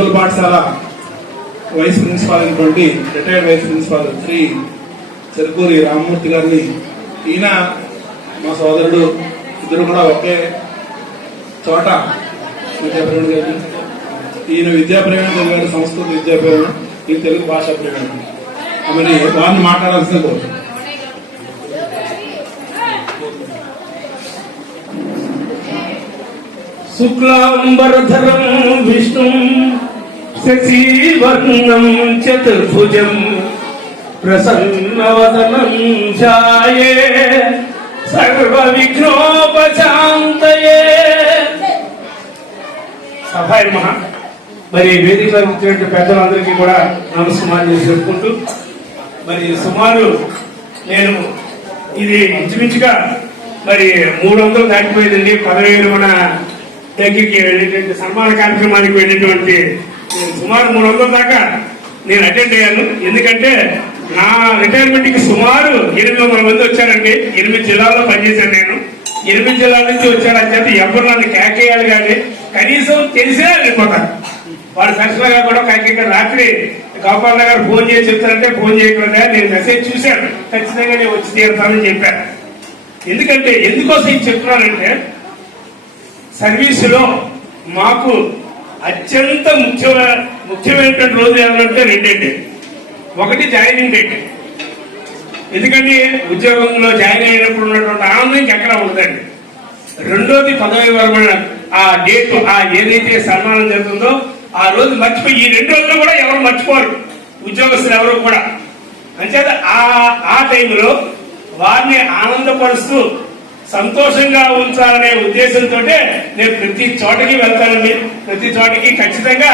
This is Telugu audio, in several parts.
గురుకుల పాఠశాల వైస్ ప్రిన్సిపాల్ అయినటువంటి retired vice principal Shri Cherukuri Rammurthy గారిని, ఈయన మా సోదరుడు, ఇద్దరు కూడా ఒకే చోట విద్యాప్రేరణ జరిగింది. ఈయన విద్యాప్రేరణ జరిగాడు, సంస్కృత విద్యాప్రేరణ, ఈ తెలుగు భాషా ప్రేరణ. మరి వారిని మాట్లాడాల్సిన కోరుతున్నాను. శుక్లాంబరధరం విష్ణుం శశివర్ణం చతుర్భుజం ప్రసన్నవదనం ధ్యాయే సర్వ విఘ్నోపశాంతయే. సభాయ నమః. మరి వేదికలో వచ్చినటువంటి పెద్దలందరికీ కూడా నమస్కారం చేసి చెప్పుకుంటూ, మరి సుమారు నేను ఇది ఇంచుమించుగా మరి 300 దాటిపోయిందండి. 10,000 మన దగ్గరికి వెళ్ళేటువంటి సన్మాన కార్యక్రమానికి వెళ్ళేటువంటి సుమారు 300 దాకా నేను అటెండ్ అయ్యాను. ఎందుకంటే నా రిటైర్మెంట్ కి సుమారు 800 మంది వచ్చారండి. 8 జిల్లాల్లో పనిచేశాను నేను. 8 జిల్లాల నుంచి వచ్చారని చెప్పి ఎవరు నన్ను కేకేయాలి కానీ కనీసం తెలిసినా వెళ్ళిపోతారు. వాడు స్పెషల్ గా కూడా కేకే రాత్రి గోపాల్ గారు ఫోన్ చేసి చెప్తారంటే ఫోన్ చేయకుండా నేను మెసేజ్ చూశాను, ఖచ్చితంగా నేను వచ్చి తీరుతానని చెప్పాను. ఎందుకంటే ఎందుకోసం ఇది చెప్తున్నానంటే, సర్వీసులో మాకు అత్యంత ముఖ్యమైనటువంటి రోజు ఏమంటే రెండండి. ఒకటి జాయినింగ్ డేట్. ఎందుకంటే ఉద్యోగంలో జాయిన్ అయినప్పుడు ఉన్నటువంటి ఆనందం ఇంకెక్కడ ఉండదండి. రెండోది పదవి విరమణ. ఆ డేట్, ఆ ఏదైతే సన్మానం జరుగుతుందో ఆ రోజు మర్చిపోయి, ఈ 2 రోజులు కూడా ఎవరు మర్చిపోరు, ఉద్యోగస్తులు ఎవరు కూడా. అంచేత ఆ టైంలో వారిని ఆనందపరుస్తూ సంతోషంగా ఉంచాలనే ఉద్దేశంతో నేను ప్రతి చోటకి వెళ్తానండి. ప్రతి చోటకి ఖచ్చితంగా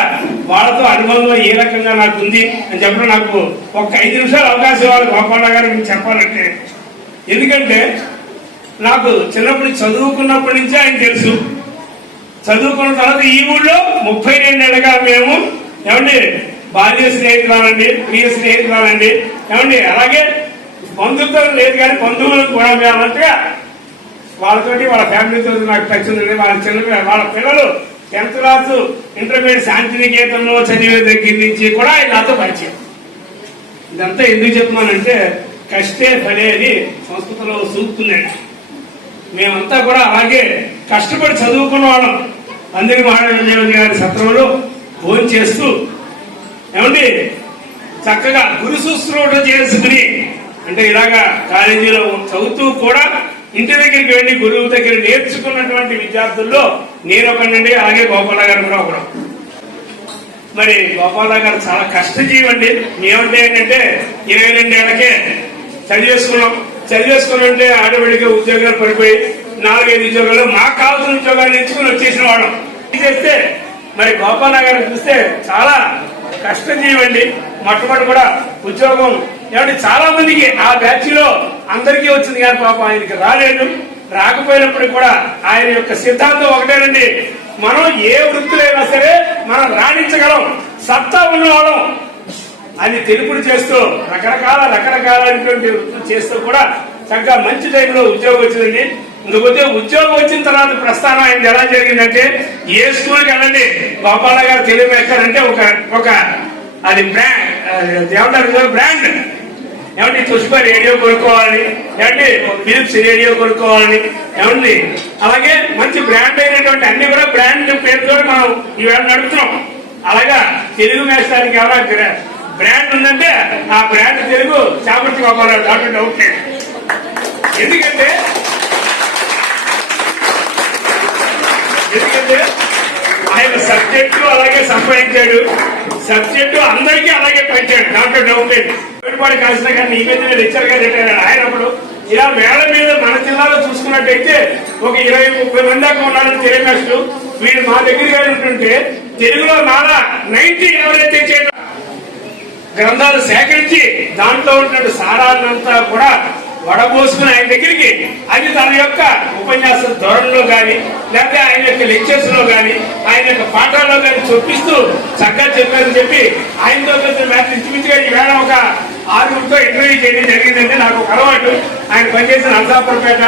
వాళ్ళతో అనుబంధం ఏ రకంగా నాకు ఉంది అని చెప్పడం, నాకు ఒక 5 నిమిషాలు అవకాశం ఇవ్వాలి గోపాల గారు మీకు చెప్పాలంటే. ఎందుకంటే నాకు చిన్నప్పుడు చదువుకున్నప్పటి నుంచి ఆయన తెలుసు. చదువుకున్న తర్వాత ఈ ఊళ్ళో 32 ఏళ్ళగా మేము ఏమండి బాల్య స్నేహితురాలండి, ప్రియ స్నేహితురాలండి, ఏమండి అలాగే బంధుత్వం లేదు కానీ బంధువులకు కూడా మేము అన్నట్టుగా వాళ్ళతోటి, వాళ్ళ ఫ్యామిలీతో నాకు టచ్ ఉంది. వాళ్ళ పిల్లలు 10th క్లాస్ ఇంటర్మీడియట్ శాంతినికేతనంలో చదివే దగ్గర నుంచి కూడా ఆయన నాతో పరిచయం. ఇదంతా ఎందుకు చెప్తున్నానంటే, కష్టే ఫలే అని సంస్కృతంలో సూక్తుందండి. మేమంతా కూడా అలాగే కష్టపడి చదువుకున్న వాళ్ళం. అందరి మహారాజు గారి సత్రంలో ఫోన్ చేస్తూ ఏమండి చక్కగా గురు శుశ్రూష చేసుకుని, అంటే ఇలాగా కాలేజీలో చదువుతూ కూడా ఇంటి దగ్గరికి వెళ్ళి గురువు దగ్గర నేర్చుకున్నటువంటి విద్యార్థుల్లో నేను ఒకనండి. అలాగే గోపాల గారు కూడా ఒకడు. మరి గోపాల గారు చాలా కష్టజీవండి. మేమంటే ఏంటంటే 22 ఏళ్లకే చదివేసుకున్నామంటే ఆటోమేటిక్గా ఉద్యోగాలు పడిపోయి 4-5 ఉద్యోగాలు మాకు కావాల్సిన ఉద్యోగాలు నేర్చుకుని వచ్చేసిన వాళ్ళం చేస్తే, మరి గోపాల గారు చూస్తే చాలా కష్టజీవండి. మొట్టమొదటి కూడా ఉద్యోగం ఏమంటే చాలా మందికి ఆ బ్యాచ్ లో అందరికీ వచ్చింది కానీ పాపం ఆయనకి రాలేదు. రాకపోయినప్పుడు కూడా ఆయన యొక్క సిద్ధాంతం ఒకటేనండి, మనం ఏ వృత్తులైనా సరే మనం రాణించగలం, సత్తా ఉన్నవాళ్ళం అని తెలుపుడు చేస్తూ రకరకాలైనటువంటి వృత్తులు చేస్తూ కూడా చక్కగా మంచి టైంలో ఉద్యోగం వచ్చిందండి. ఇంకొద్ది ఉద్యోగం వచ్చిన తర్వాత ప్రస్థానం ఆయన ఎలా జరిగిందంటే, ఏ స్కూల్కి వెళ్ళండి గోపాల గారు తెలుగు వేస్తారంటే ఒక అది బ్రాండ్ ఏమండి పుష్ప రేడియో కొనుక్కోవాలని, ఏమండి ఫిలిప్స్ రేడియో కొనుక్కోవాలని, ఏమండి అలాగే మంచి బ్రాండ్ అయినటువంటి అన్ని కూడా బ్రాండ్ పేరుతో మనం ఈవేళ నడుపుతున్నాం. అలాగా తెలుగు మేస్తానికి ఎవరైనా బ్రాండ్ ఉందంటే ఆ బ్రాండ్ తెలుగు చాపర్తి గోపాలరావు, దాంట్లో డౌట్ లేదు. ఎందుకంటే ఆయన సబ్జెక్టు అలాగే సంపాదించాడు, సబ్జెక్టు అందరికీ అలాగే పంచాడు, దాంట్లో డౌట్ లేదు. పెట్టుబడి కాల్సిన కానీ ఈ మధ్య లెక్చర్ గా రిటైర్ అయ్యాడు. ఆయన అప్పుడు ఇలా వేళ మీద మన జిల్లాలో చూసుకున్నట్టయితే ఒక 20-30 మంది దాకా ఉన్నారని తెలియనట్లు. వీళ్ళు మా దగ్గర ఉంటుంటే తెలుగులో నాలా 90 ఎవరైతే గ్రంథాలు సేకరించి దాంట్లో ఉన్నటువంటి సారాన్నంతా కూడా వడబోసుకుని ఆయన దగ్గరికి అది తన యొక్క ఉపన్యాస ధోరణిలో కానీ లేకపోతే ఆయన యొక్క లెక్చర్స్ లో కానీ ఆయన యొక్క పాఠాల్లో కానీ చూపిస్తూ చక్కగా చెప్పారని చెప్పి ఆయనతో ఇంచుమించుగా ఈవేళ ఒక 6 ఇంటర్వ్యూ చేయడం జరిగిందంటే నాకు ఒక అలవాటు. ఆయన పనిచేసిన నరసాపురపేట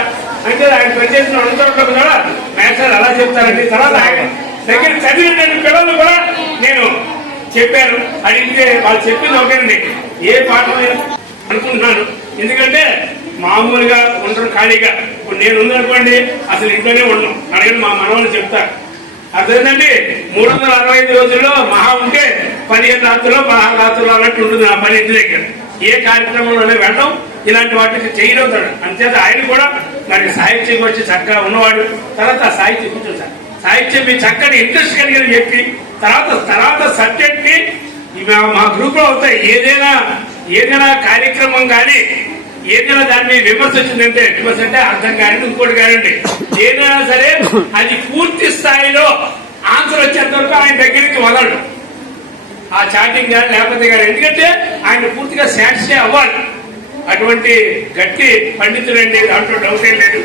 అంటే ఆయన పనిచేసిన అనంతపురంలో కూడా మేస్టర్ అలా చెప్తారండి. తర్వాత ఆయన దగ్గర చదివినటువంటి పిల్లలు కూడా నేను చెప్పాను. అడిగితే వాళ్ళు చెప్పింది ఒకటండి, ఏ పాఠం అనుకుంటున్నాను. ఎందుకంటే మామూలుగా ఉండరు ఖాళీగా. ఇప్పుడు నేను ఉందనుకోండి అసలు ఇంట్లోనే ఉండను, అడగండి మా మనవాళ్ళు చెప్తారు. అదేంటండి 365 రోజుల్లో మహా ఉంటే 15 రాత్రులు 16 రాత్రులు అన్నట్టు ఉంటుంది నా పని ఇంటి దగ్గర. ఏ కార్యక్రమంలో వెళ్ళడం ఇలాంటి వాటికి చేయడం. అంతేత ఆయన కూడా మరి సాహిత్యం వచ్చి చక్కగా ఉన్నవాడు. తర్వాత సాహిత్యం కూర్చొని సాహిత్యం మీ చక్కని ఇంట్రెస్ట్ కలిగిన చెప్పి తర్వాత సబ్జెక్ట్ ని మా గ్రూప్ లో అవుతాయి. ఏదైనా కార్యక్రమం కానీ ఏదైనా దాన్ని విమర్శ వచ్చిందంటే, విమర్శ అంటే అర్థం కానీ ఇంకోటి కానివ్వండి, ఏదైనా సరే అది పూర్తి స్థాయిలో ఆన్సర్ వచ్చేంత వరకు ఆయన దగ్గరికి వదలడు. ఆ చాటింగ్ కానీ లేకపోతే కానీ, ఎందుకంటే ఆయన పూర్తిగా సాటిస్ఫై అవ్వాలి. అటువంటి గట్టి పండితుడండి, దాంట్లో డౌట్ ఏం లేదు.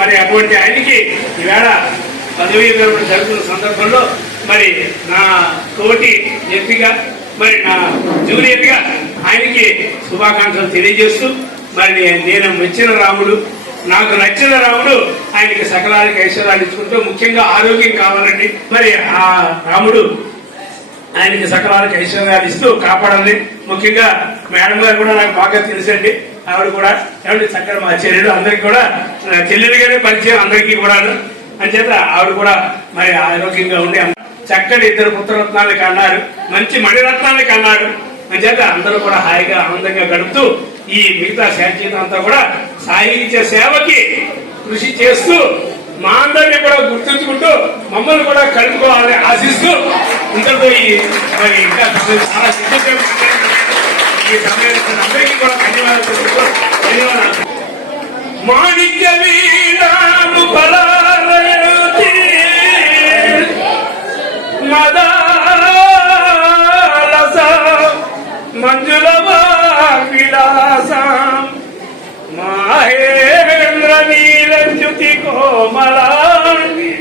మరి అటువంటి ఆయనకి ఈవేళ పదవీ విరమణ జరుగుతున్న సందర్భంలో మరి నా తోటి ఎంపిక, మరి నా జూనియర్ గా ఆయనకి శుభాకాంక్షలు తెలియజేస్తూ, మరి నేను మెచ్చిన రాముడు, నాకు నచ్చిన రాముడు ఆయనకి సకలానికి ఐశ్వర్యాలు ఇచ్చుకుంటూ, ముఖ్యంగా ఆరోగ్యం కావాలండి. మరి ఆ రాముడు ఆయనకి సకలానికి ఐశ్వర్యాలు ఇస్తూ కాపాడాలి. ముఖ్యంగా మేడం గారు కూడా నాకు బాగా తెలుసండి. ఆవిడ కూడా ఏమంటే చక్కగా మా చెల్లెలు అందరికి కూడా చెల్లెలుగానే పరిచయం అందరికీ కూడా. అంచేత ఆవిడ కూడా మరి ఆరోగ్యంగా ఉండి చక్కటి 2 పుత్రరత్నాలు కన్నారు, మంచి మణిరత్నాలు కన్నారు. అంచేత అందరూ కూడా హాయిగా ఆనందంగా గడుపుతూ ఈ మిగతా శాంతియుతం అంతా కూడా సాహిత్య సేవకి కృషి చేస్తూ మా అందరినీ కూడా గుర్తుంచుకుంటూ మమ్మల్ని కూడా కలుపుకోవాలని ఆశిస్తూ ఇంతలో మరి ఇంకా చాలా ఈ సమయం అందరికీ కూడా ధన్యవాదాలు. మాణిక్య వీణాను ఫలాలయోతి మదాలస మంజుల విలాసం మహేంద్ర నీలంజుతి కోమలాంగి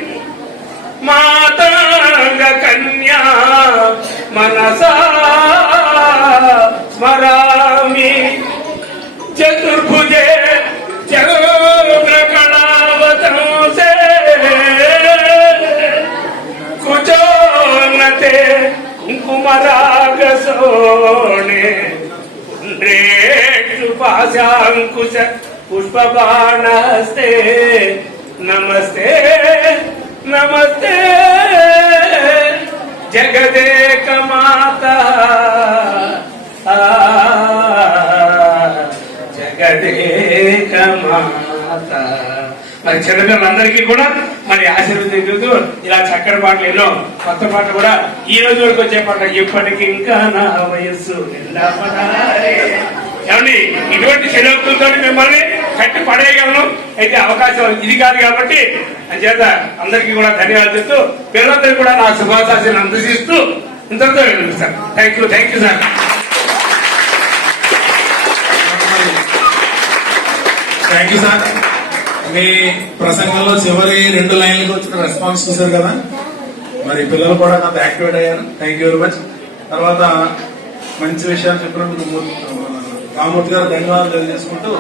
మాతంగ కన్యా మనసా స్మరామి చతుర్భుజే చంద్రకళావతంసే కుచోన్నతే కుంకుమరాగసోణే పాశాంకుశ పుష్పబాణస్తే నమస్తే నమస్తే జగదేక మాత జగదేక మాత. మరి చిన్నపిల్లలందరికీ కూడా మరి ఆశీర్వదించుతూ ఇలా చక్కటి పాటలు ఎన్నో కొత్త పాటలు కూడా ఈ రోజు వరకు వచ్చే పాట ఇప్పటికి ఇంకా నా వయస్సు ఏమండి ఇటువంటి చెలవులతో మిమ్మల్ని కట్టి పడేయగలను. అయితే అవకాశం ఇది కాదు కాబట్టి అంచేత అందరికీ కూడా ధన్యవాదాలు చెప్తూ పిల్లలందరికీ కూడా నా శుభాకాంక్షలు అందజేస్తూ ఇంతటితో వినిపిస్తాను. Thank you sir. Thank you sir. మీ ప్రసంగంలో చివరి 2 లైన్లకు వచ్చిన రెస్పాన్స్ చూశారు కదా, మరి పిల్లలు కూడా కొంత యాక్టివేట్ అయ్యారు. Thank you very much. తర్వాత మంచి విషయాలు చెప్పినందుకు రామూర్తి గారు ధన్యవాదాలు తెలియజేసుకుంటూ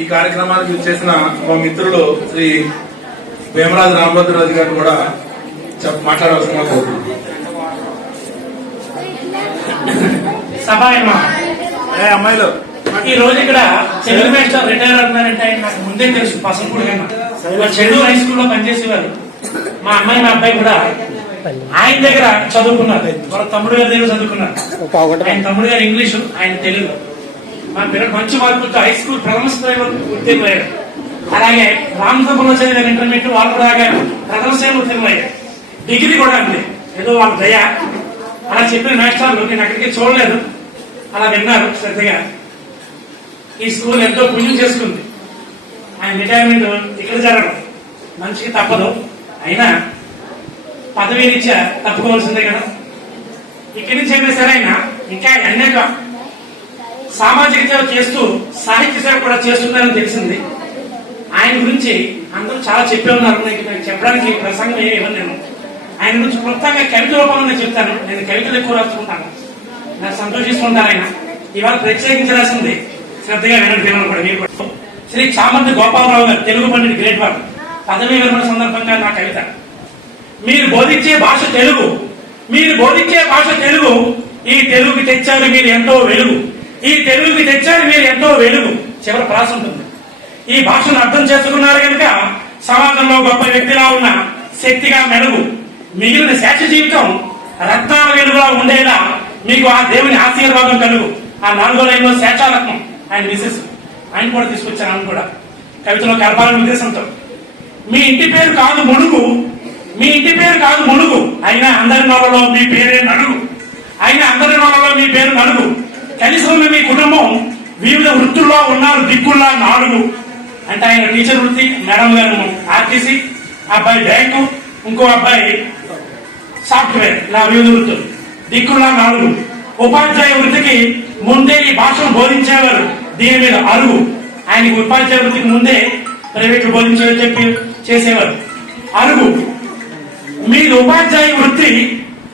ఈ కార్యక్రమానికి చేసిన మా మిత్రులు శ్రీ వేమరాజు రామభద్రరాజు గారు కూడా మాట్లాడవలసిందిగా కోరుతున్నాను. అమ్మాయిలు ఈ రోజు ఇక్కడ చెల్లు మేస్టర్ రిటైర్ అవుతున్నారంటే ఆయన నాకు ముందే తెలుసు. పసంపూడి కన్నా చెల్లు హై స్కూల్లో పనిచేసేవారు. మా అమ్మాయి మా అబ్బాయి కూడా ఆయన దగ్గర చదువుకున్నారు. వాళ్ళ తమ్ముడు గారి దగ్గర చదువుకున్నారు. ఆయన తమ్ముడు గారు ఇంగ్లీషు, ఆయన తెలుగు. మా పిల్లలు మంచి మార్కులతో హై స్కూల్ ప్రథమ స్థాయి వరకు ఉత్తీర్ణమయ్యారు. అలాగే రామసభలో చదివిన ఇంటర్మీడియట్ వాళ్ళు కూడా ప్రథమ స్థాయి ఉత్తీర్ణమయ్యారు. డిగ్రీ కూడా అంతే, ఏదో వాళ్ళ దయ. అలా చెప్పిన మాస్టర్లు నేను అక్కడికి చూడలేదు, అలా విన్నారు శ్రద్ధగా. ఈ స్కూల్ ఎంతో పుణ్యం చేసుకుంది. ఆయన రిటైర్మెంట్ ఇక్కడ జరగడం మనిషికి తప్పదు. అయినా పదవి రీత్యా తప్పుకోవాల్సిందే కదా. ఇక్కడి నుంచి అయినా సరే ఆయన ఇంకా అనేక సామాజిక సేవ చేస్తూ సాహిత్య సేవ కూడా చేస్తున్నారని తెలిసింది. ఆయన గురించి అందరూ చాలా చెప్పే ఉన్నారు. నాకు చెప్పడానికి ప్రసంగం ఏమని నేను ఆయన గురించి క్లుప్తంగా కవిత రూపంలో చెప్తాను. నేను కవితలు ఎక్కువ రాసుకుంటాను, నాకు సంతోషిస్తుంటాను. ఆయన ఇవాళ ప్రత్యేకించి రాసింది, శ్రద్ధగా వినండి పిల్లలు కూడా మీరు కూడా. శ్రీ చామంతి గోపాలరావు గారు, తెలుగు పండిట్ గ్రేట్ వాడు, పదవీ విరమణ సందర్భంగా నా కవిత. మీరు బోధించే భాష తెలుగు. మీరు బోధించే భాష తెలుగు. ఈ తెలుగుకి తెచ్చారు మీరు ఎంతో వెలుగు. ఈ తెలుగుకి తెచ్చారు మీరు ఎంతో వెలుగు. చివరి ప్రాస ఉంటుంది. ఈ భాషను అర్థం చేసుకున్నారు కనుక సమాజంలో గొప్ప వ్యక్తిలా ఉన్న శక్తిగా మెలుగు. మిగిలిన శేష జీవితం రత్నాల వెలుగులా ఉండేలా మీకు ఆ దేవుని ఆశీర్వాదం కలుగు. ఆ 4వ లైన్లో శేషారత్నం ఆయన మిసెస్ ఆయన కూడా తీసుకొచ్చాను. ఆయన కూడా కవితలో కలపాలని ఉద్దేశంతో మీ ఇంటి పేరు కాదు ముడుగు, మీ ఇంటి పేరు కాదు ముడుగు, అయినా అందరి నోళ్ళలో మీ పేరే నలుగు, అయినా అందరి నోళ్ళలో మీ పేరు నలుగు. కలిసి ఉన్న మీ కుటుంబం వివిధ వృత్తుల్లో ఉన్నారు దిక్కుల్లా 4 అంటే ఆయన టీచర్ వృత్తి, మేడం గారు ఆర్టీసీ, అబ్బాయి బ్యాంకు, ఇంకో అబ్బాయి సాఫ్ట్వేర్, ఇలా వివిధ వృత్తులు దిక్కుల్లా 4. ఉపాధ్యాయ వృత్తికి ముందే ఈ భాషను బోధించేవారు. దీని మీద అరుగు. ఆయనకి ఉపాధ్యాయ వృత్తికి ముందే ప్రైవేట్ బోధించేవారు చెప్పి చేసేవారు. అరుగు. మీరు ఉపాధ్యాయ వృత్తి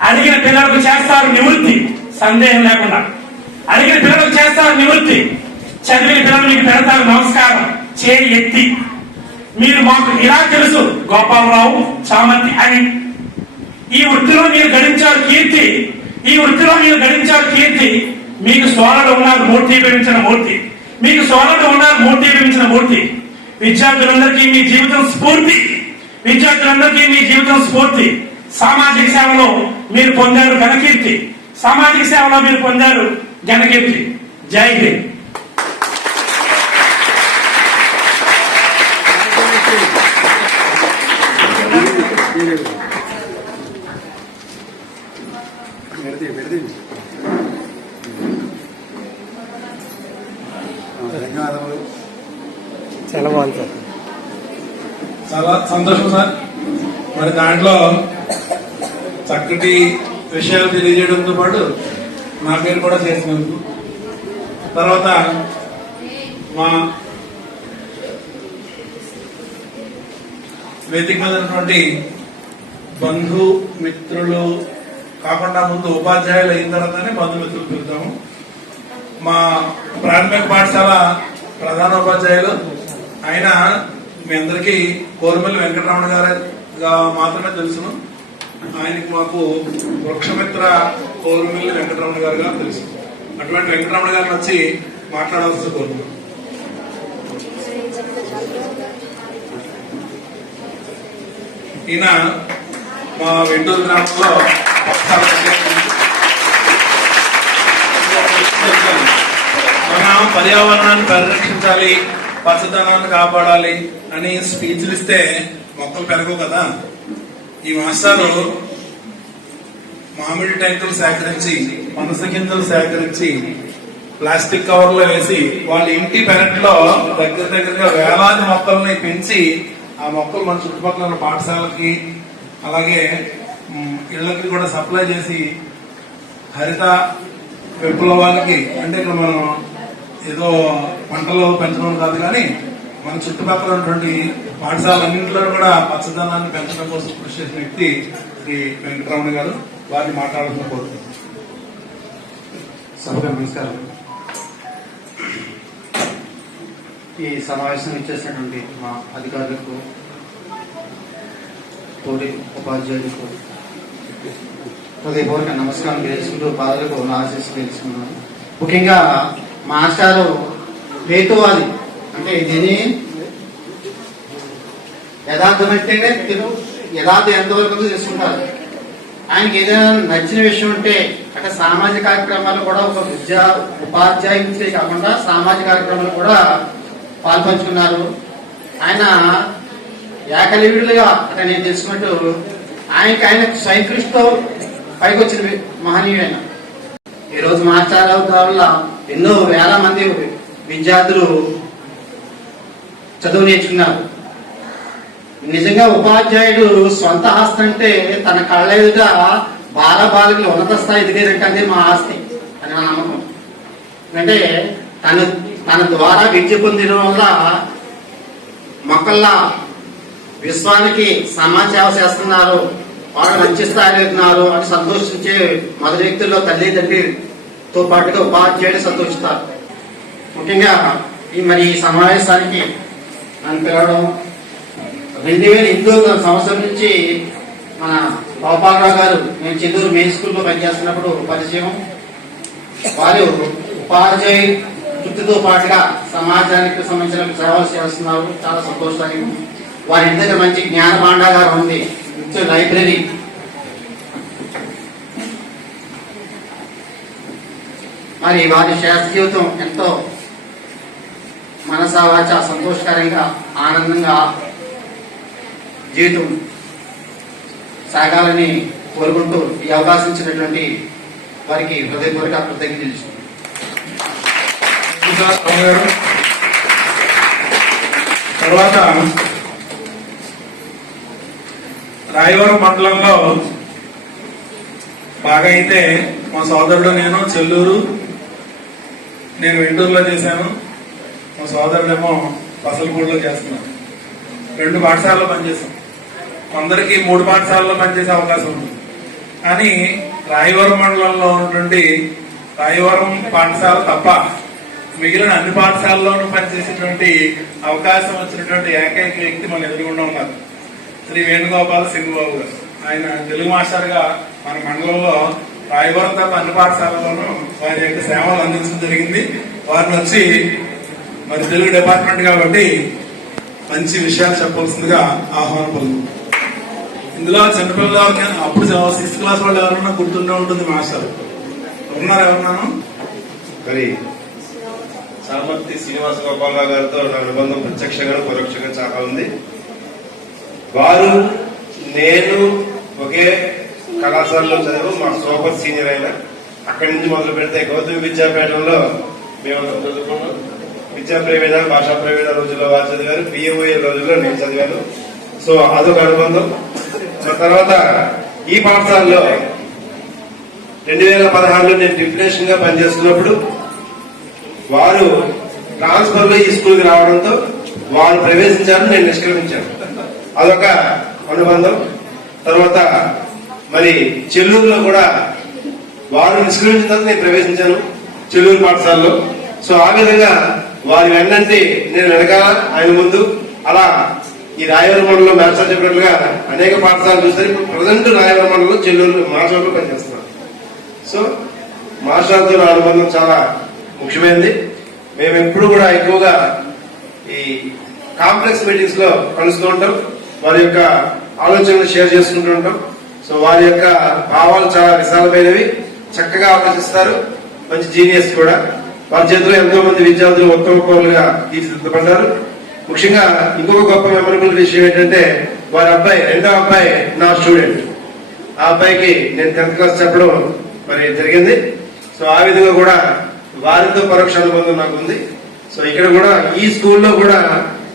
అడిగిన పిల్లలకు చేస్తారు నివృత్తి, సందేహం లేకుండా. అడిగిన పిల్లలకు చేస్తారు నివృత్తి. చదివిన పిల్లలు మీకు పెడతారు నమస్కారం చేయి ఎత్తి. మీరు మాకు ఇలా తెలుసు గోపాలరావు చామంతి అని. ఈ వృత్తిలో మీరు గడించారు కీర్తి. ఈ వృత్తిలో మీరు గడించారు కీర్తి. మీకు సోదరుడు ఉన్నారు మూర్తి భవించిన మూర్తి. మీకు సోదరుడు ఉన్నారు మూర్తి భవించిన మూర్తి. విద్యార్థులందరికీ మీ జీవితం స్ఫూర్తి. విద్యార్థులందరికీ మీ జీవితం స్ఫూర్తి. సామాజిక సేవలో మీరు పొందారు ఘనకీర్తి. సామాజిక సేవలో మీరు పొందారు ఘనకీర్తి. జై హింద్. ధన్యవాదములు. చాలా బాగుంది సార్. చాలా సంతోషం సార్. మరి దాంట్లో చక్కటి విషయాలు తెలియజేయడంతో పాటు నా పేరు కూడా చేసినందుకు, తర్వాత మా వేదిక మీద ఉన్నటువంటి బంధు మిత్రులు కాకుండా ముందు ఉపాధ్యాయులు అయిన తర్వాతనే బంధుమిత్రులు పిలుతాము. మా ప్రాథమిక పాఠశాల ప్రధానోపాధ్యాయులు ఆయన మీ అందరికీ కోరుమల్లి వెంకటరమణ గారుగా మాత్రమే తెలుసును. ఆయనకి మాకు వృక్షమిత్ర కోరుమల్లి వెంకటరమణ గారుగా తెలుసు. అటువంటి వెంకటరమణ గారిని వచ్చి మాట్లాడాల్సి కోరుతున్నాం. ఈయన మా వెంటూరు గ్రామంలో మన పర్యావరణాన్ని పరిరక్షించాలి, పచ్చదనాన్ని కాపాడాలి అని స్పీచ్లు ఇస్తే మొక్కలు పెరగవు కదా. ఈ మాస్టారు మామిడి టెంకులు సేకరించి, పనస గింజలు సేకరించి ప్లాస్టిక్ కవర్లో వేసి వాళ్ళ ఇంటి పెరట్లో దగ్గరగా వేలాది మొక్కల్ని పెంచి ఆ మొక్కలు మన చుట్టుపక్కల ఉన్న పాఠశాలకి అలాగే ఇళ్లకి కూడా సప్లై చేసి హరిత విప్లవానికి, అంటే ఇక్కడ మనం ఏదో పంటలు పెంచడం కాదు కానీ మన చుట్టుపక్కల ఉన్నటువంటి పాఠశాలన్నింటిలో కూడా పచ్చదనాన్ని పెంచడం కోసం కృషి చేసిన వ్యక్తి శ్రీ వెంకటరమణ గారు. వారిని మాట్లాడాల్సిన కోరుతున్నాం. సభకు నమస్కారం. ఈ సమావేశం ఇచ్చేసినటువంటి మా అధికారులకు, తోటి ఉపాధ్యాయులకు హృదయపూర్వక నమస్కారం తెలుసుకుంటూ బాధలకు నా ఆశీస్సు తెలుసుకున్నాను. ముఖ్యంగా మాస్టారు హేతువాది, అంటే దీని యథార్థమైతేనే యథార్థం ఎంతవరకు తెలుసుకుంటారు. ఆయనకి ఏదైనా నచ్చిన విషయం ఉంటే అంటే సామాజిక కార్యక్రమాలు కూడా ఒక ఉపాధ్యాయులే కాకుండా సామాజిక కార్యక్రమాలు కూడా పాల్పంచుకున్నారు. ఆయన ఏకలీవుడుగా అంటే నేను తెలుసుకున్నట్టు ఆయన స్వయం కృషితో పైకి వచ్చిన మహనీయుడైన. ఈరోజు మాస్టర్ వల్ల ఎన్నో వేల మంది విద్యార్థులు చదువు నేర్చుకున్నారు. నిజంగా ఉపాధ్యాయుడు సొంత ఆస్తి అంటే తన కళ్ళ ఎదుట బాలబాలికలు ఉన్నత స్థాయి ఎదిగేదంటే అదే మా ఆస్తి అని నా నమ్మకం. ఎందుకంటే తన ద్వారా విద్య పొందడం వల్ల మొక్కల్లా విశ్వానికి సమాజ సేవ చేస్తున్నారు, వాళ్ళు మంచి స్థాయిలో వెళ్తున్నారు అని సంతోషించే మొదటి వ్యక్తుల్లో తల్లిదండ్రులతో పాటుగా ఉపాధ్యాయులు సంతోషిస్తారు. ముఖ్యంగా మరి ఈ సమావేశానికి నన్ను పిలవడం 2008 సంవత్సరం నుంచి మన గోపాలరావు గారు నేను చెల్లూరు మెయిన్ స్కూల్లో పనిచేస్తున్నప్పుడు పరిచయం. వారు ఉపాధ్యాయ వృత్తితో పాటుగా సమాజానికి సంబంధించిన సేవలు చేస్తున్నారు. చాలా సంతోషదాయకం. వారి ఇంటి దగ్గర మంచి జ్ఞాన భాండాగారం ఉంది, మంచి లైబ్రరీ. మరి వారి శాస్త్ర జీవితం ఎంతో మనసావాచ సంతోషకరంగా ఆనందంగా జీవితం సాగాలని కోరుకుంటూ ఈ అవకాశం ఇచ్చినటువంటి వారికి హృదయపూర్వక కృతజ్ఞతలు తెలుసు. తర్వాత రాయవరం మండలంలో బాగా అయితే మా సోదరుడు నేను చెల్లూరు, నేను వెంటూరులో చేశాను. మా సోదరుడేమో పసలపూడిలో చేస్తున్నాను. 2 పాఠశాలలో పనిచేస్తాం. కొందరికి 3 పాఠశాలలో పనిచేసే అవకాశం ఉంది. కానీ రాయవరం మండలంలో ఉన్నటువంటి రాయవరం పాఠశాల తప్ప మిగిలిన అన్ని పాఠశాలలోనూ పనిచేసేటువంటి అవకాశం వచ్చినటువంటి ఏకైక వ్యక్తి మన ఎదురుగుండా ఉన్నారు, శ్రీ వేణుగోపాల సింగుబాబు గారు. ఆయన తెలుగు మాస్టర్ గా మన మండలంలో రాయవరం తప్ప అన్ని పాఠశాలలోనూ వారి యొక్క సేవలు అందించడం జరిగింది. వారిని వచ్చి మరి తెలుగు డిపార్ట్మెంట్ కాబట్టి మంచి విషయాలు చెప్పవలసిందిగా ఆహ్వానం పొంది. ఇందులో చిన్నపిల్లలు అప్పుడు 6th క్లాస్ వాళ్ళు ఎవరన్నా గుర్తుండే ఉంటుంది మాస్టర్ ఉన్నారు. ఎవరున్నాను మరి సామర్థ్య శ్రీనివాస గోపాలరావు గారితో నా అనుబంధం ప్రత్యక్షంగా పరోక్షంగా చాలా ఉంది. వారు నేను ఒకే కళాశాలలో చదివాము. మా సూపర్ సీనియర్ అయిన అక్కడి నుంచి మొదలు పెడితే గౌతమి విద్యాపీఠంలో మేము చదువుకున్నాం. విద్యా ప్రవేద భాషా ప్రవేద రోజుల్లో వారు చదివారు, బిఏఓఏ రోజుల్లో నేను చదివాను. సో అదొక అనుబంధం. తర్వాత ఈ పాఠశాలలో 2016లో నేను డిప్యుటేషన్ గా పనిచేస్తున్నప్పుడు వారు ట్రాన్స్ఫర్ లో ఈ స్కూల్కి రావడంతో వారు ప్రవేశించారు, నేను నిష్క్రమించాను. అదొక అనుబంధం. తర్వాత మరి చెల్లూరులో కూడా వారు నిష్క్రమించిన తర్వాత నేను ప్రవేశించాను చెల్లూరు పాఠశాలలో. సో ఆ విధంగా వారి వెన్నంటి నేను వెనకాల ఆయన ముందు అలా ఈ రాయవరం మండలంలో మాస్టర్ చెప్పినట్లుగా అనేక పాఠశాలలు చూస్తారు. ఇప్పుడు ప్రజెంట్ రాయవరం మండలంలో చెల్లూరు మాస్టర్లో పనిచేస్తున్నాను. సో మాస్టర్తో నా అనుబంధం చాలా ముఖ్యమైనది. మేము ఎప్పుడు కూడా ఎక్కువగా ఈ కాంప్లెక్స్ మీటింగ్స్ లో కలుస్తూ ఉంటాం, వారి యొక్క ఆలోచనలు షేర్ చేసుకుంటూ ఉంటాం. సో వారి యొక్క భావాలు చాలా విశాలమైనవి, చక్కగా ఆలోచిస్తారు, మంచి జీనియస్ కూడా. వారి చేతిలో ఎంతో మంది విద్యార్థులు ఉత్తమ పౌరులుగా తీర్చిదిద్దబడ్డారు. ముఖ్యంగా ఇంకొక గొప్ప మెమరబుల్ విషయం ఏంటంటే వారి అబ్బాయి, 2వ అబ్బాయి నా స్టూడెంట్. ఆ అబ్బాయికి నేను 10th క్లాస్ చెప్పడం మరి జరిగింది. సో ఆ విధంగా కూడా వారితో పరోక్ష అనుబంధం నాకు ఉంది. సో ఇక్కడ కూడా ఈ స్కూల్లో కూడా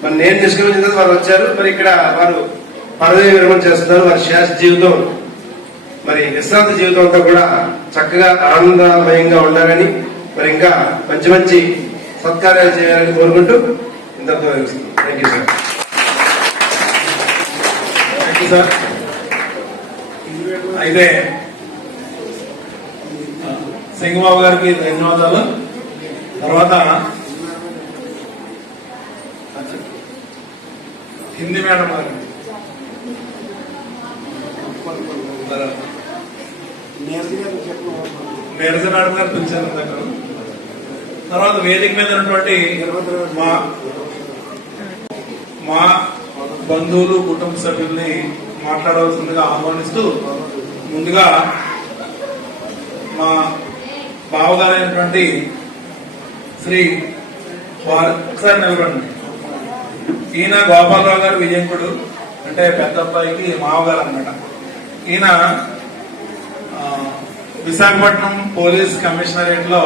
మరి నేను నిష్క్రమించిన తర్వాత వారు వచ్చారు. మరి ఇక్కడ వారు పదవి విరమణ చేస్తున్నారు. వారి శాస్త్ర జీవితం మరి విశ్రాంతి జీవితం అంతా కూడా చక్కగా ఆనందమయంగా ఉండాలని, మరి ఇంకా మంచి మంచి సత్కార్యాలు చేయాలని కోరుకుంటూ ఇంతతో thank you sir. Thank you sir. అయితే సింగబాబు గారికి ధన్యవాదాలు. తర్వాత హిందీ మేడం గారు, నీరజ మేడం గారు పిలిచారు దగ్గర. తర్వాత వేదిక మీద ఉన్నటువంటి మా బంధువులు, కుటుంబ సభ్యుల్ని మాట్లాడవలసిందిగా ఆహ్వానిస్తూ, ముందుగా మా బావగారైనటువంటి శ్రీ ఒకసారి నిలబడండి. ఈయన గోపాలరావు గారు విజయంకుడు, అంటే పెద్ద అబ్బాయికి మావగారు అన్నమాట. ఈయన విశాఖపట్నం పోలీస్ కమిషనరేట్ లో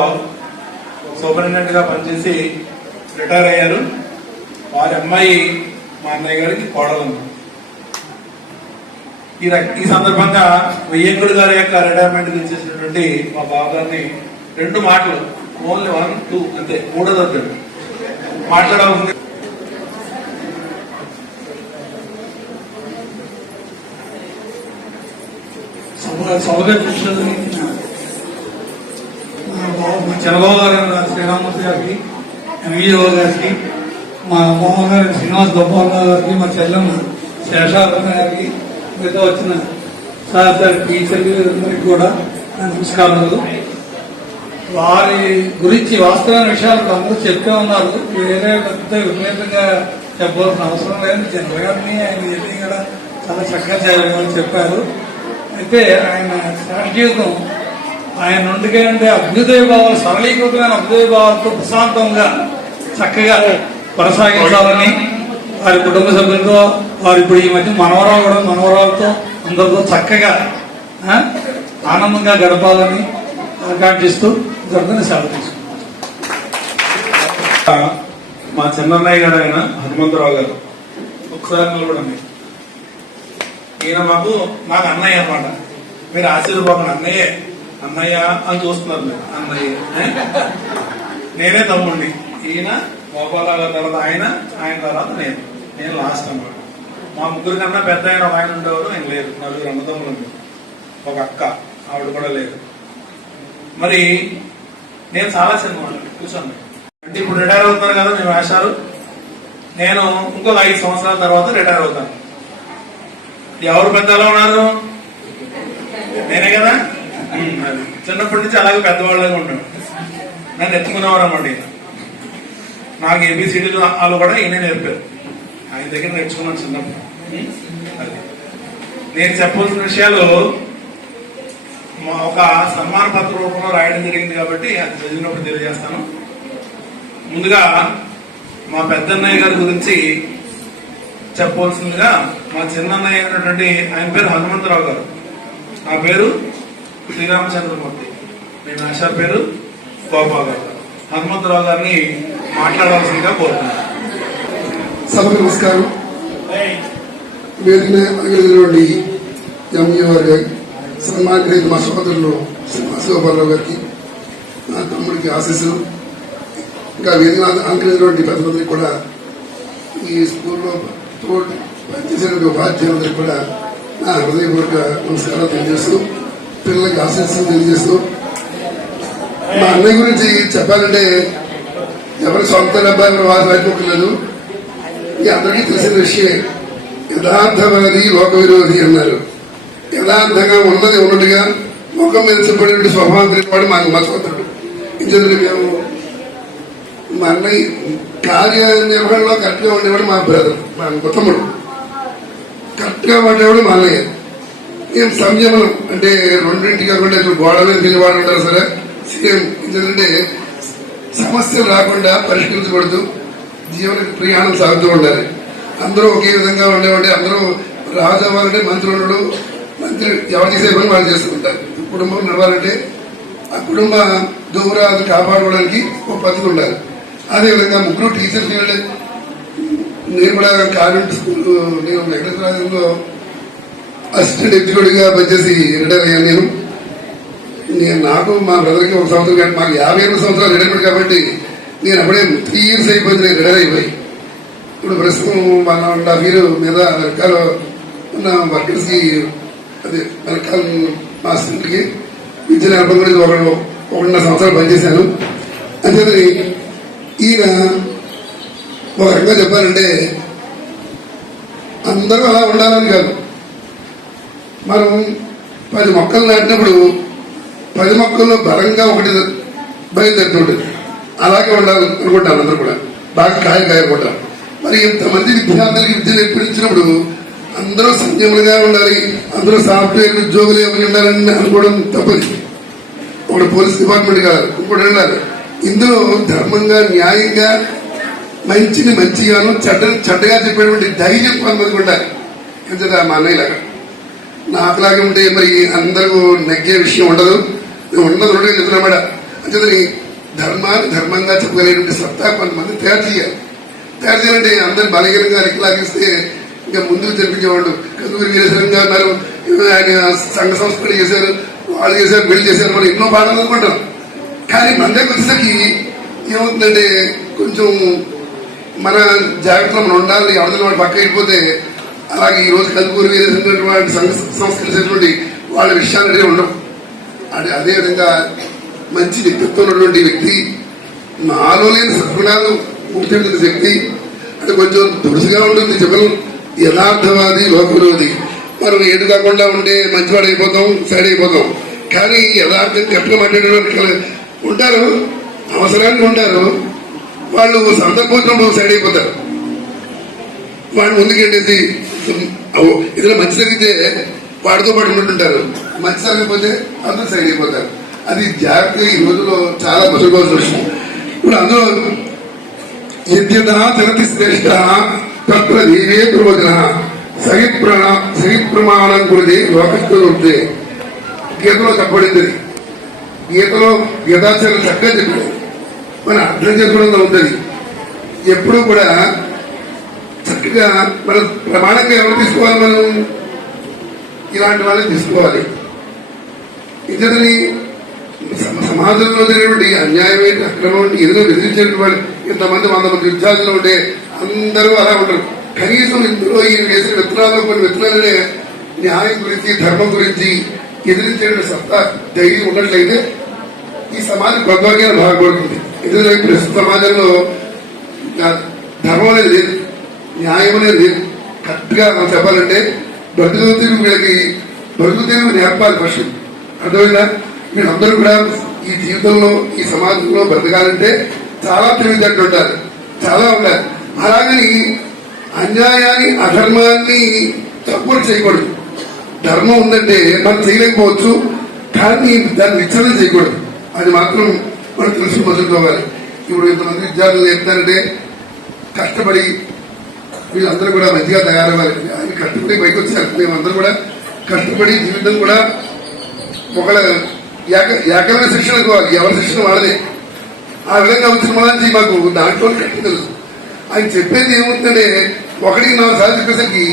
సూపరింటెండెంట్ గా పనిచేసి రిటైర్ అయ్యారు. వారి అమ్మాయి మా అన్నయ్య గారికి కోడలు. ఈ సందర్భంగా విజయంకుడు గారి యొక్క రిటైర్మెంట్ ఇచ్చేసినటువంటి మా బాబు గారిని 2 మాటలు, ఓన్లీ 1, 2 అంతే, 3వ మాట్లాడాల్సింది. సభగా చూసినందుకు చంద్రబాబు గారు, శ్రీరామూర్తి గారికి, ఎంఈఓ గారికి, మా అమ్మమ్మ గారి శ్రీనివాస్ గోపాలరావు గారికి, మా చెల్లెమ్మ శేషారావు గారికి, మీతో వచ్చిన సహచర టీచర్లందరికీ కూడా నా నమస్కారాలు. వారి గురించి వాస్తవమైన విషయాలు అందరూ చెప్తే ఉన్నారు. వేరే పెద్ద విపరీతంగా చెప్పవలసిన అవసరం లేదు. జనరల్ గారిని ఆయన చెప్పి కూడా చాలా చక్కగా చెప్పారు. అయితే ఆయన జీవితం ఆయన నుండి అంటే అభ్యుదయ భావాలు, సరళీకృతమైన అభ్యుదయ భావాలతో ప్రశాంతంగా చక్కగా కొనసాగించాలని వారి కుటుంబ సభ్యులతో, వారి ఇప్పుడు ఈ మధ్య మనవరాలతో అందరితో చక్కగా ఆనందంగా గడపాలని ఆకాంక్షిస్తూ జరుగుతున్న సెలవు తీసుకుంటాం. మా చిన్నన్నయ్య గారు ఆయన హనుమంతరావు గారు, ఒకసారి నిలబడండి. ఈయన నాకు అన్నయ్య అన్నమాట. మీరు ఆశీర్వాదం అన్నయ్య అని చూస్తున్నారు. మీరు అన్నయ్య, నేనే తమ్ముడిని. ఈయన గోపాలరావు తర్వాత ఆయన తర్వాత నేను లాస్ట్ అన్నమాట. మా ముగ్గురు కన్నా పెద్ద ఆయన ఒక ఆయన ఉండేవారు, ఆయన లేరు. నలుగురు అన్నదమ్ములు ఉంది, ఒక అక్క, ఆవిడ కూడా లేదు. మరి నేను చాలా చిన్నవాడిని. కూర్చోండి. అంటే ఇప్పుడు రిటైర్ అవుతున్నారు కదా మీ వేషాలు. నేను ఇంకొక 5 సంవత్సరాల తర్వాత రిటైర్ అవుతాను. ఎవరు పెద్దలో ఉన్నారు? నేనే కదా. అది చిన్నప్పటి నుంచి అలాగే పెద్దవాళ్ళగా ఉన్నాడు. నన్ను ఎత్తుకునేవారు అన్నమాట. ఈయన నాకు ఏబిసిడీలు వాళ్ళు కూడా ఈయన నేర్పారు. ఆయన దగ్గర నేర్చుకున్నాను చిన్నప్పుడు. అది నేను చెప్పవలసిన విషయాలు ఒక సన్మాన పత్ర రూపంలో రాయడం జరిగింది కాబట్టి అది చదివినప్పుడు తెలియజేస్తాను. ముందుగా మా పెద్దన్నయ్య గారి గురించి చెప్పవలసిందిగా, మా చిన్నన్నయ్య అయినటువంటి ఆయన పేరు హనుమంతరావు గారు, నా పేరు శ్రీరామచంద్రమూర్తి, నేను ఆశా పేరు గోపాల్ గారు. హనుమంతరావు గారిని మాట్లాడాల్సిందిగా కోరుతున్నాను. సభకు నమస్కారం. వేదికటువంటి ఎంఈఓ గారి, సన్మాన మా సోదరులు శ్రీనివాసగోపాలరావు గారికి, నా తమ్ముడికి ఆశీస్సులు, ఇంకా వేదిక అంకరించినటువంటి పెద్దలందరికీ కూడా, ఈ స్కూల్లో పనిచేసినటువంటి ఉపాధ్యాయులందరికీ కూడా నా హృదయపూర్వక నమస్కారాలు తెలియజేస్తూ, పిల్లలకి ఆశీస్సులు తెలియజేస్తూ, మా అన్నయ్య గురించి చెప్పాలంటే ఎవరి సొంత డబ్బాయి వారు రాకపోలేదు. ఈ అందరికీ తెలిసిన విషయమే. యథార్థవాది లోక విరోధి అన్నారు. యథార్థంగా ఉన్నది ఉన్నట్టుగా ముఖం మీద చెప్పినటువంటి స్వభావం వాడు మా సోదరుడు. ఇందులో మేము మా అన్నయ్య కార్యనిర్వహణలో కరెక్ట్ గా ఉండేవాడు మా బ్రదర్, మా తమ్ముడు. కరెక్ట్ గా ఉండేవాడు మా అన్నయ్య. మేము సంయమనం అంటే రెండింటికి కాకుండా గోడ మీద తిరిగివాడు ఉంటారు సరే సేమ్. ఎందుకంటే సమస్యలు రాకుండా పరిష్కరించబడుతూ జీవన ప్రయాణం సాగుతూ ఉండాలి. అందరూ ఒకే విధంగా ఉండేవాడి. అందరూ రాజు అవ్వాలంటే మంత్రి ఉండడు, మంత్రి ఎవరు చేసే పని వాళ్ళు చేసుకుంటారు. కుటుంబం నడవాలంటే ఆ కుటుంబ గౌరవాలు కాపాడుకోవడానికి ఒక పద్ధతి ఉండాలి. అదేవిధంగా ముగ్గురు టీచర్స్. నేను కూడా కాన్వెంట్ స్కూల్, నేను వెంకటేశ్వరంలో అసిస్టెంట్ ఎగ్జిక్యూటివ్ గా పనిచేసి రిటైర్ అయ్యాను. నేను నాకు మా బ్రదర్కి 1 సంవత్సరం కానీ మాకు 58 సంవత్సరాలు రిటైర్మెంట్ కాబట్టి నేను అప్పుడే 3 years అయిపోయింది నేను రిటైర్ అయిపోయి. ఇప్పుడు ప్రస్తుతం 1.5 year మీద వెనకాల ఉన్న వర్కర్స్ కి, అదే వెనకాల మా స్టూడెంట్కి విద్య నేర్పడం గురించి 1.5 సంవత్సరాలు పనిచేశాను. అంతే ఈయన ఒక రకంగా చెప్పాలంటే అందరూ అలా ఉండాలని కాదు. మనం 10 మొక్కలు నాటినప్పుడు 10 మొక్కల్లో బలంగా ఒకటి బయలుదేరుతుంటుంది. అలాగే ఉండాలి అనుకుంటాను. అందరూ కూడా బాగా కాయకుంటారు. మరి ఇంతమంది విద్యార్థులకి విద్య నేర్పించినప్పుడు అందరూ సంయములుగా ఉండాలి, అందరూ సాఫ్ట్వేర్ ఉద్యోగులు ఎవరు ఉండాలని అనుకోవడం తప్పదు. ఒకటి పోలీస్ డిపార్ట్మెంట్ కాదు, ఇంకోటి ఉండాలి. ఇందులో ధర్మంగా, న్యాయంగా, మంచిని మంచిగాను, చెడ్డగా చెప్పేటువంటి ధైర్యం కొంతమందికి ఉండాలి. ఎందుకంటే మా అన్నయ్యలాగా నాకులాగే ఉంటే మరి అందరూ నెగ్గే విషయం ఉండదు. ఉన్నది రెండుగా చెప్తున్నమాట. అంచేతని ధర్మాన్ని ధర్మంగా చెప్పగలిగినటువంటి సత్తా కొంతమంది తయారు చేయాలంటే అందరు బలహీనంగా రెక్కలాగిస్తే ఇంకా ముందుకు జరిపించేవాళ్ళు. కందుకూరి వీరేశ్వరం గారు ఉన్నారు, ఆయన సంఘ సంస్కరణ చేశారు, వాళ్ళు చేశారు, వీళ్ళు చేశారు, మనం ఎన్నో పాఠాలు అనుకుంటాం. కానీ మన దగ్గర వచ్చేసరికి ఏమవుతుందంటే కొంచెం మన జాగ్రత్తలో మనం ఉండాలి. ఎవరితో వాడు పక్క అయిపోతే అలాగే ఈ రోజు కందుకూరి వీరేశ్వరం సంఘ సంస్కరించేటువంటి వాళ్ళ విషయాలు ఉండవు. అదేవిధంగా మంచి వ్యక్తిత్వం ఉన్నటువంటి వ్యక్తి, నాలో లేని సద్గుణాలు ముఖ్యమైన వ్యక్తి, అంటే కొంచెం దురుసుగా ఉంటుంది చెప్పను. యథార్థవాది లోక విరోధి. మనం ఏడు కాకుండా ఉంటే మంచివాడు అయిపోతాం, సైడ్ అయిపోతాం. కానీ యథార్థం గట్టిగా మాట్లాడే ఉంటారు, అవసరానికి ఉంటారు. వాళ్ళు సందర్భం సైడ్ అయిపోతారు. వాడు ముందుకెళ్ళేసి ఏదైనా మంచి జరిగితే వాడితో పాటు ఉంటుంటారు, మంచి జరగకపోతే అందరూ సైడ్ అయిపోతారు. అది జాగ్రత్తగా ఈ రోజుల్లో చాలా మసులుకోవాల్సిన విషయం. ఇప్పుడు అందులో యద్యత తిరతి శ్రేష్ఠ తత్ర దేవే ప్రవచన సహిత్ ప్రమాణం గురిది లోకస్తులు ఉంటే గీతలో చెప్పబడింది. గీతలో గీతాచార్యులు చక్కగా చెప్పాడు. మన అర్థం చేసుకోవడం ఉంటుంది. ఎప్పుడు కూడా చక్కగా మనం ప్రమాణంగా ఎవరు తీసుకోవాలి? మనం ఇలాంటి వాళ్ళని తీసుకోవాలి. ఇతరుని సమాజంలో జరిగినటువంటి అన్యాయం ఏంటి, అక్రమం ఏంటి, ఎదురు బెదిరించేటువంటి వాళ్ళు ఇంతమంది 100 మంది విద్యార్థులు ఉంటే అందరూ అలా ఉంటారు. కనీసం ఇందులో ఈ వేసిన విత్తనాల్లో కొన్ని విత్తనాలనే న్యాయం గురించి, ధర్మం గురించి ఎదిరించే సత్తా ధైర్యం ఉన్నట్లయితే ఈ సమాజం కొద్దిగా బాగుపడుతుంది. ఎందుకంటే ప్రస్తుత సమాజంలో ధర్మం అనేది లేదు, న్యాయం అనేది లేదు. కరెక్ట్గా మనం చెప్పాలంటే బ్రతుకు వీళ్ళకి బ్రతుకు నేర్పాలి ఫస్ట్. అర్థమైందా? వీళ్ళందరూ కూడా ఈ జీవితంలో, ఈ సమాజంలో బ్రతకాలంటే చాలా తెలివితేటలు ఉంటారు, చాలా ఉండాలి. అలాగని అన్యాయాన్ని, అధర్మాన్ని సపోర్ట్ చేయకూడదు. ధర్మం ఉందంటే మనం చేయలేకపోవచ్చు, కానీ దాన్ని విచ్ఛేదం చేయకూడదు. అది మాత్రం మనం తెలుసు మొదలుకోవాలి. ఇప్పుడు ఇంతమంది విద్యార్థులు చెప్తారంటే కష్టపడి వీళ్ళందరూ కూడా మంచిగా తయారవ్వాలి. ఆయన కష్టపడి బయటకు వచ్చారు. మేమందరూ కూడా కష్టపడి జీవితం కూడా ఒక ఏకమైన శిక్షణ అనుకోవాలి. ఎవరి శిక్షణ వాళ్ళదే. ఆ విధంగా వచ్చిన వాళ్ళని మాకు దాంట్లో కట్టి తెలుసు. ఆయన చెప్పేది ఏముందంటే 1-4 సార్లు చెప్పేసరికి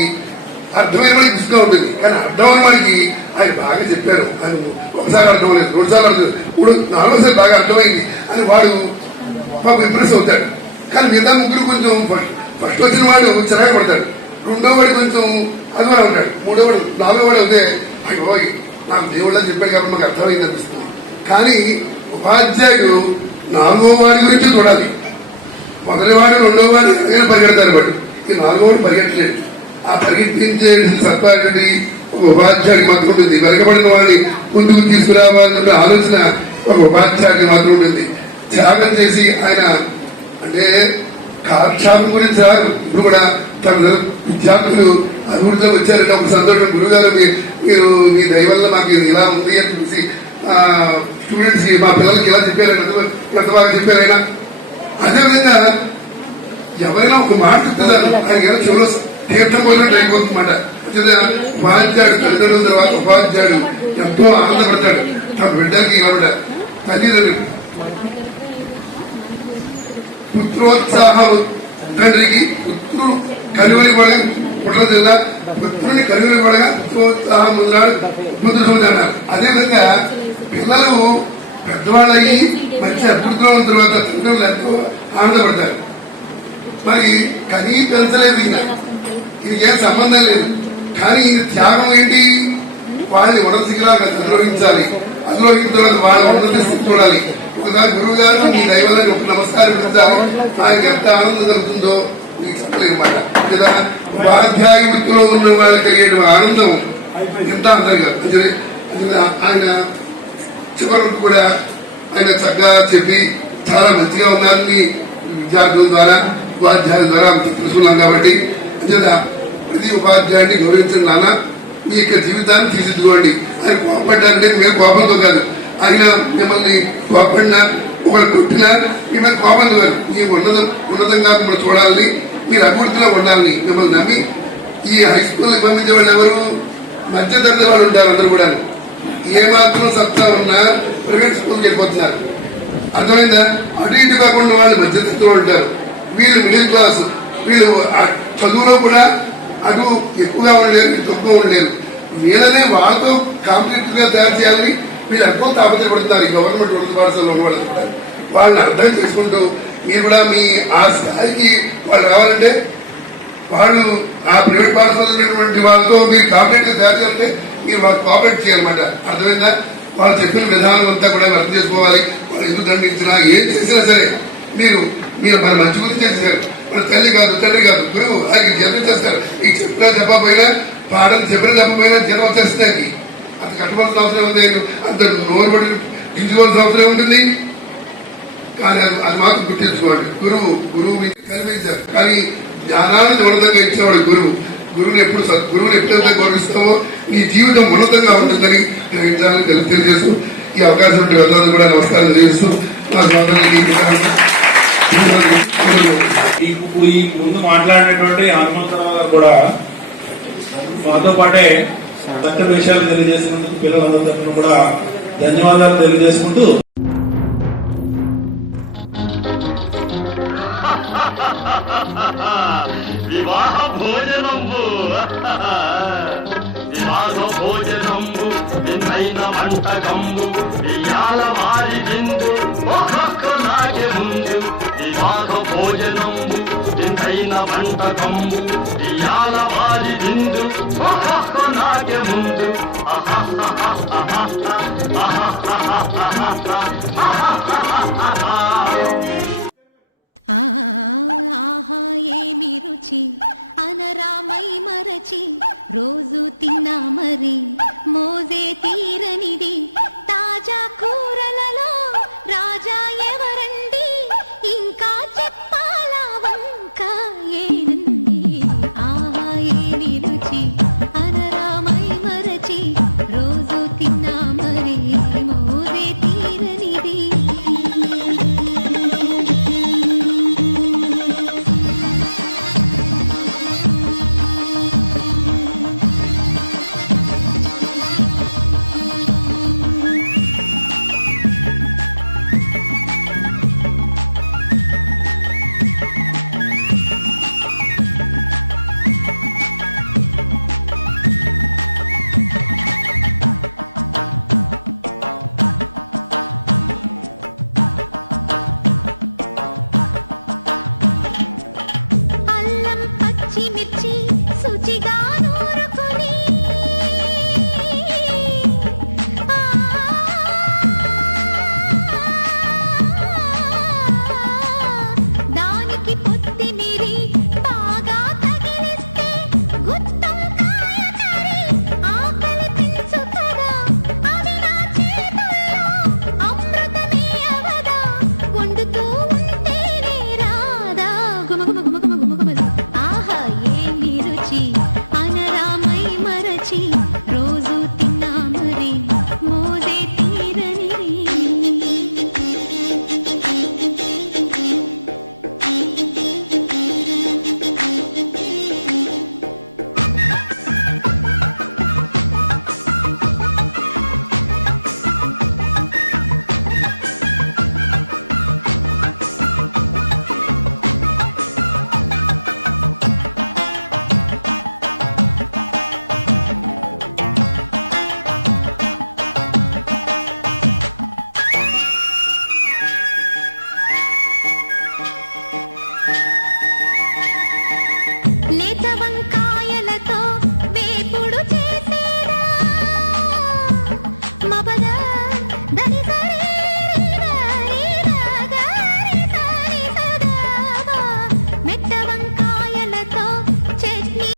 అర్థమైన వాడికి ఇష్టంగా ఉంటుంది, కానీ అర్థమైన వాడికి ఆయన బాగా చెప్పారు. ఆయన ఒకసారి అర్థం లేదు, 2 సార్లు అర్థం, 3-4సారి బాగా అర్థమైంది అని వాడు మాకు ఇంప్రెస్ అవుతాడు. కానీ మిగతా ముగ్గురు కొంచెం ఫస్ట్ వచ్చిన వాడు చిరాకు పడతాడు, 2వ వాడు కొంచెం అదివరా ఉంటాడు, 3వ వాడు 4వ వాడు అయితే అయ్యో నాకు దేవుళ్ళ చెప్పాడు కాబట్టి మాకు అర్థమైంది అనిపిస్తుంది. కానీ ఉపాధ్యాయుడు 4వ వాడి గురించి చూడాలి. మొదటివాడు 2వ వాడు ఎలాగైనా పరిగెడతారు. వాడు ఈ 4వ వాడు పరిగెట్టలేడు. ఆ పరిగెత్తించే సత్తా అనేది ఒక ఉపాధ్యాయుడికి మాత్రం ఉంటుంది. వెనకబడిన వాడిని ముందుకు తీసుకురావాలన్న ఆలోచన ఒక ఉపాధ్యాయుడికి మాత్రం ఉంటుంది. త్యాగం చేసి ఆయన అంటే కాలక్షేపం గురించి రాదు. ఇప్పుడు కూడా తన విద్యార్థులు అభివృద్ధిలో వచ్చారంటే ఒక సంతోషం. గురువుగారు మీరు మీ దయ వల్ల మాకు ఇలా ఉంది అని చూసి స్టూడెంట్స్ మా పిల్లలకి ఇలా చెప్పారైనా ఎంత బాగా చెప్పారైనా. అదేవిధంగా ఎవరైనా ఒక మాట చెప్తున్నారు, ఆయన ఏదో చెవులో తీర్థం పోయినట్టు అయిపోతుందన్నమాట. ఉపాధ్యాయుడు తల్లిదండ్రుల తర్వాత ఉపాధ్యాయుడు ఎంతో ఆనందపడతాడు. తన బిడ్డకి ఇలా తల్లిదండ్రులు పుత్రోత్సాహం, తండ్రికి పుత్రుడు కలువని పడగా పుట్ల జిల్లా పుత్రుని కలువని పడగా పుత్రోత్సాహం ఉన్నాడు పుత్రుడు అన్నారు. అదేవిధంగా పిల్లలు పెద్దవాళ్ళయి మంచి అభివృద్ధిలో ఉన్న తర్వాత తల్లిదండ్రులు ఎంతో ఆనందపడతారు. మరి కనీ పెంచలేదు, ఇంకా ఇది ఏం సంబంధం లేదు. కానీ ఇది త్యాగం ఏంటి? వాళ్ళని ఉన్నత శిఖరాలు అధిరోహించాలి. అధిరోహించిన తర్వాత వాళ్ళ ఉన్నత స్థితి చూడాలి. ఒకసారి గురువు గారు మీ దైవాలని ఒక నమస్కారం పెట్టాలి. ఆయనకి ఎంత ఆనందం జరుగుతుందో మీకు చెప్పలేమాట కదా. ఉపాధ్యాయ వృత్తిలో ఉన్న వాళ్ళకి కలిగే ఆనందం ఎంత అంతగా. ఆయన చివరి కూడా ఆయన చక్కగా చెప్పి చాలా మంచిగా ఉన్నారని విద్యార్థుల ద్వారా, ఉపాధ్యాయుల ద్వారా తెలుసుకున్నాం. కాబట్టి ప్రతి ఉపాధ్యాయుడిని గౌరవించిన నాన్న మీ యొక్క జీవితాన్ని తీర్చిదిద్దుకోండి. ఆయన కోపడ్డారంటే మీరు కోపంతో కాదు, ఆయన మిమ్మల్ని కోపడినా ఒకరు కొట్టినా మిమ్మల్ని కోపంతో కాదు, మీ ఉన్నతంగా మిమ్మల్ని చూడాలని, మీరు అభివృద్ధిలో ఉండాలని మిమ్మల్ని నమ్మి ఈ హై స్కూల్కి పంపించే వాళ్ళు ఎవరు మధ్య తరగతి వాళ్ళు ఉంటారు. అందరూ కూడా ఏమాత్రం సత్తా ఉన్నా ప్రైవేట్ స్కూల్కి వెళ్ళిపోతున్నారు. అర్థమైందా? అటు ఇటు కాకుండా వాళ్ళు మధ్య తరగతిలో ఉంటారు. వీళ్ళు మిడిల్ క్లాస్, వీళ్ళు చదువులో కూడా అటు ఎక్కువగా ఉండలేరు, ఇటు తక్కువ ఉండలేరు. వీళ్ళనే వాళ్ళతో కాంపిటేటివ్ గా తయారు చేయాలని వీళ్ళు ఎక్కువ తాపత్రపడుతున్నారు. ఈ గవర్నమెంట్ ఉన్నత పాఠశాలలో ఉన్న వాళ్ళు కూడా వాళ్ళని అర్థం చేసుకుంటూ మీరు కూడా మీ ఆ స్థాయికి వాళ్ళు రావాలంటే వాళ్ళు ఆ ప్రైవేట్ పాఠశాలలో ఉన్నటువంటి వాళ్ళతో మీరు కాంపిటేటివ్ తయారు చేయాలంటే మీరు వాళ్ళకి కోఆపరేట్ చేయాలన్నమాట. అర్థమైందా? వాళ్ళు చెప్పిన విధానం అంతా కూడా అర్థం చేసుకోవాలి. వాళ్ళు ఎందుకు దండించినా ఏం చేసినా సరే మీరు మన మంచి గురించి చేసేసారు. మన తల్లి కాదు, తండ్రి కాదు, గురువు ఆయనకి జన్మ చేస్తారు. ఈ చెప్పినా చెప్పకపోయినా పాడని చెప్పిన చెప్పకపోయినా జనం వచ్చేస్తాయి. అంత కట్టవలసిన అవసరం ఉంది, అంత నోరు పడి గింజుకోవాల్సిన అవసరం ఉంటుంది. కానీ అది మాత్రం గుర్తించుకోండి. గురువు మీకు కనిపించారు, కానీ జ్ఞానాన్ని ఉన్నతంగా ఇచ్చేవాడు గురువు. గురువుని ఎప్పుడైతే గౌరవిస్తావో నీ జీవితం ఉన్నతంగా ఉంటుందని గ్రహించాలని తెలియజేస్తూ ఈ అవకాశం ఉంటే అందరూ కూడా నమస్కారం తెలియజేస్తూ నా సోదరులకి ఇప్పుడు ఈ ముందు మాట్లాడినటువంటి హనుమంతరావు గారు కూడా మాతో పాటే చక్కటి విషయాలు తెలియజేసినందుకు పిల్లలందరి తరఫున కూడా ధన్యవాదాలు తెలియజేసుకుంటూ వివాహ భోజనంబు విన్నైన వంటకంబు ఇయాల వారి విందు ఒక్కొక్క నాగే ముందు. వివాహ భోజనంబు విన్నైన వంటకంబు ఇయాల వారి విందు ఒక్కొక్క నాగే ముందు. ఆహా